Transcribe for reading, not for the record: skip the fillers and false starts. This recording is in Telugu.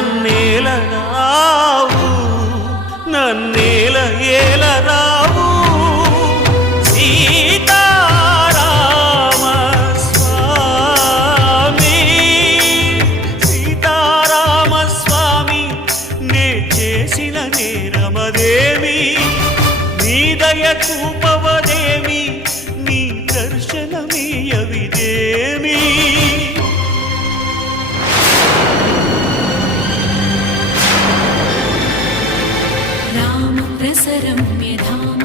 నన్నేలరావు నన్నేల ఏలరావు సీతారామ స్వామి సీతారామ స్వామి నే చేసిన నేరమదేమి నీ దయ చూపవదేమి నీ దర్శనమీయవిదేమి రామ ప్రసరమ్య ధామ